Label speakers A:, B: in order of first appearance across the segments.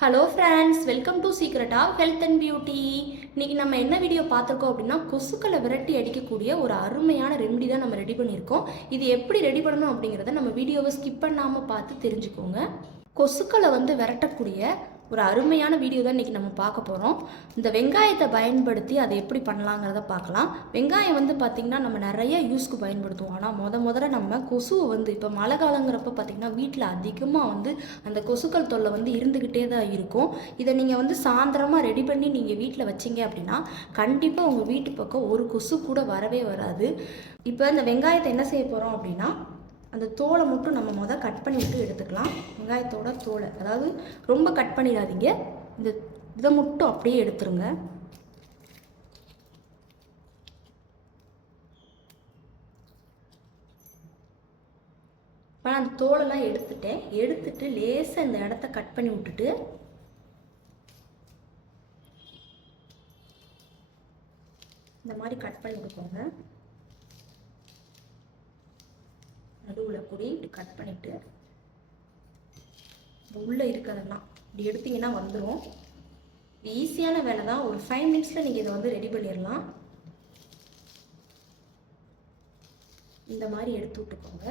A: Hello friends welcome to secret of health and beauty இன்னைக்கு நம்ம என்ன வீடியோ பார்த்துருக்கோம் அப்படின்னா கொசுக்களை விரட்டி அடிக்கக்கூடிய ஒரு அருமையான ரெமெடி தான் நம்ம ரெடி பண்ணியிருக்கோம். இது எப்படி ரெடி பண்ணணும் அப்படிங்கிறத நம்ம வீடியோவை ஸ்கிப் பண்ணாமல் பார்த்து தெரிஞ்சுக்கோங்க. கொசுக்களை வந்து விரட்டக்கூடிய ஒரு அருமையான வீடியோ தான் இன்றைக்கி நம்ம பார்க்க போகிறோம் இந்த வெங்காயத்தை பயன்படுத்தி அதை எப்படி பண்ணலாங்கிறத பார்க்கலாம். வெங்காயம் வந்து பார்த்திங்கன்னா நம்ம நிறைய யூஸ்க்கு பயன்படுத்துவோம். ஆனால் முத முதல்ல நம்ம கொசுவை வந்து இப்போ மழை காலங்கிறப்ப பார்த்திங்கன்னா வீட்டில் அதிகமாக வந்து அந்த கொசுக்கள் தொல்லை வந்து இருந்துக்கிட்டே தான் இருக்கும். இதை நீங்கள் வந்து சாயந்தரமாக ரெடி பண்ணி நீங்கள் வீட்டில் வச்சீங்க அப்படின்னா கண்டிப்பாக உங்கள் வீட்டு பக்கம் ஒரு கொசு கூட வரவே வராது. இப்போ இந்த வெங்காயத்தை என்ன செய்ய போகிறோம் அப்படின்னா அந்த தோலை மட்டும் நம்ம மொதல் கட் பண்ணி விட்டு எடுத்துக்கலாம். வெங்காயத்தோட தோலை. அதாவது ரொம்ப கட் பண்ணிடாதீங்க. இந்த இதை மட்டும் அப்படியே எடுத்துருங்க. இப்போ நான் அந்த தோலெல்லாம் எடுத்துட்டேன். எடுத்துட்டு லேசாக இந்த இடத்த கட் பண்ணி விட்டுட்டு இந்த மாதிரி கட் பண்ணி கொடுக்கோங்க. நடுவில் கூடி இப்படி கட் பண்ணிவிட்டு உள்ளே இருக்கிறதெல்லாம் இப்படி எடுத்தீங்கன்னா வந்துடும் இது ஈஸியான வேலை தான். ஒரு ஃபைவ் மினிட்ஸில் நீங்கள் இதை வந்து ரெடி பண்ணிடலாம். இந்த மாதிரி எடுத்து விட்டுக்கோங்க.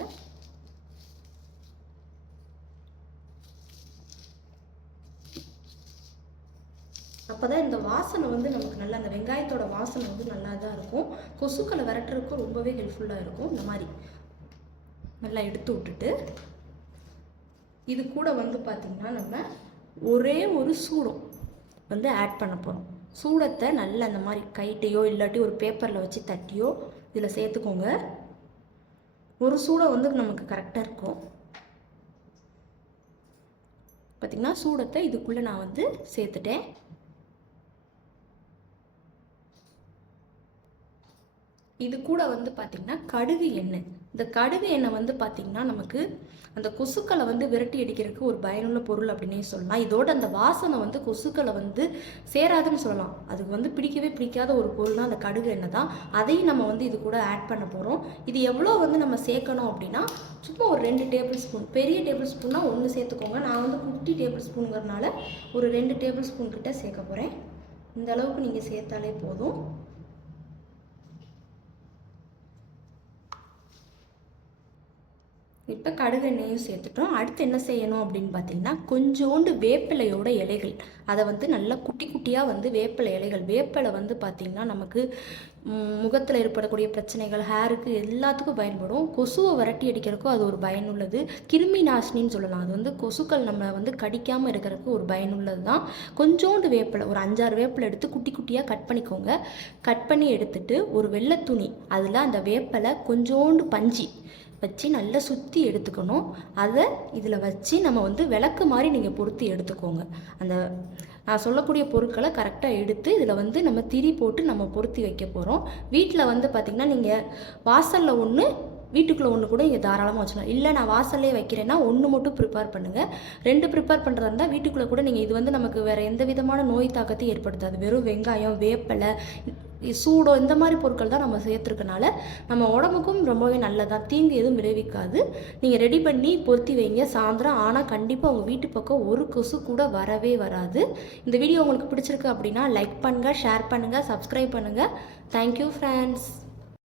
A: அப்போ தான் இந்த வாசனை வந்து நமக்கு நல்லா அந்த வெங்காயத்தோட வாசனை வந்து நல்லா தான் இருக்கும். கொசுக்களை விரட்டுறதுக்கும் ரொம்பவே ஹெல்ப்ஃபுல்லாக இருக்கும். இந்த மாதிரி. நல்லா எடுத்து விட்டுட்டு இது கூட வந்து பார்த்திங்கன்னா நம்ம ஒரே ஒரு சூடம் வந்து ஆட் பண்ண போகிறோம் சூடத்தை நல்லா அந்த மாதிரி கைட்டையோ இல்லாட்டி ஒரு பேப்பரில் வச்சு தட்டியோ இதில் சேர்த்துக்கோங்க. ஒரு சூடம் வந்து நமக்கு கரெக்டாக இருக்கும். பார்த்திங்கன்னா சூடத்தை இதுக்குள்ளே நான் வந்து சேர்த்துட்டேன். இது கூட வந்து பார்த்திங்கன்னா கடுகு எண்ணெய். இந்த கடுகு எண்ணெய் வந்து பார்த்திங்கன்னா நமக்கு அந்த கொசுக்களை வந்து விரட்டி அடிக்கிறதுக்கு ஒரு பயனுள்ள பொருள் அப்படின்னே சொல்லலாம். இதோட அந்த வாசனை வந்து கொசுக்களை வந்து சேராதுன்னு சொல்லலாம். அதுக்கு வந்து பிடிக்கவே பிடிக்காத ஒரு பொருள்னா அந்த கடுகு எண்ணெய் தான். அதையும் நம்ம வந்து இது கூட ஆட் பண்ண போகிறோம் இது எவ்வளோ வந்து நம்ம சேர்க்கணும் அப்படின்னா சும்மா ஒரு ரெண்டு டேபிள் ஸ்பூன் பெரிய டேபிள் ஸ்பூன்னா ஒன்று சேர்த்துக்கோங்க. நான் வந்து குட்டி டேபிள் ஸ்பூனுங்கிறனால ஒரு ரெண்டு டேபிள் ஸ்பூன் கிட்ட சேர்க்க போகிறேன் இந்த அளவுக்கு நீங்கள் சேர்த்தாலே போதும். இப்போ கடுகு எண்ணெயும் சேர்த்துட்டோம். அடுத்து என்ன செய்யணும் அப்படின்னு பார்த்தீங்கன்னா கொஞ்சோண்டு வேப்பிலையோட இலைகள். அதை வந்து நல்லா குட்டி குட்டியாக வந்து வேப்பிலை இலைகள். வேப்பிலை வந்து பார்த்திங்கன்னா நமக்கு முகத்தில் ஏற்படக்கூடிய பிரச்சனைகள் ஹேருக்கு எல்லாத்துக்கும் பயன்படும். கொசுவை விரட்டி அடிக்கிறதுக்கும் அது ஒரு பயனுள்ளது. கிருமி நாசினின்னு சொல்லலாம். அது வந்து கொசுக்கள் நம்ம வந்து கடிக்காமல் இருக்கிறதுக்கு ஒரு பயனுள்ளது தான். கொஞ்சோண்டு வேப்பிலை ஒரு அஞ்சாறு வேப்பிலை எடுத்து குட்டி குட்டியாக கட் பண்ணிக்கோங்க. கட் பண்ணி எடுத்துட்டு ஒரு வெள்ளை துணி அதில் அந்த வேப்பிலை கொஞ்சோண்டு பஞ்சு வச்சு நல்லா சுற்றி எடுத்துக்கணும். அதை இதில் வச்சு நம்ம வந்து விளக்கு மாதிரி நீங்கள் பொருத்தி எடுத்துக்கோங்க. அந்த நான் சொல்லக்கூடிய பொருட்களை கரெக்டாக எடுத்து இதில் வந்து நம்ம திரி போட்டு நம்ம பொருத்தி வைக்க போகிறோம் வீட்டில் வந்து பார்த்திங்கன்னா நீங்கள் வாசலில் ஒன்று வீட்டுக்குள்ளே ஒன்று கூட இங்கே தாராளமாக வச்சுக்கலாம். இல்லை நான் வாசல்லே வைக்கிறேன்னா ஒன்று மட்டும் ப்ரிப்பேர் பண்ணுங்கள் ரெண்டு ப்ரிப்பேர் பண்ணுறதா இருந்தால் வீட்டுக்குள்ளே கூட நீங்கள் இது வந்து நமக்கு வேறு எந்த விதமான நோய் தாக்கத்தையும் ஏற்படுத்தாது. வெறும் வெங்காயம் வேப்பலை சூடோ இந்த மாதிரி பொருட்கள் தான் நம்ம சேர்த்துருக்கனால நம்ம உடம்புக்கும் ரொம்பவே நல்லதாக தீங்கு எதுவும் விளைவிக்காது. நீங்கள் ரெடி பண்ணி பொருத்தி வைங்க. சாயந்தரம் ஆனால் கண்டிப்பாக உங்கள் வீட்டு பக்கம் ஒரு கொசு கூட வரவே வராது. இந்த வீடியோ உங்களுக்கு பிடிச்சிருக்கு அப்படின்னா லைக் பண்ணுங்கள் ஷேர் பண்ணுங்கள் சப்ஸ்கிரைப் பண்ணுங்கள் தேங்க்யூ ஃப்ரெண்ட்ஸ்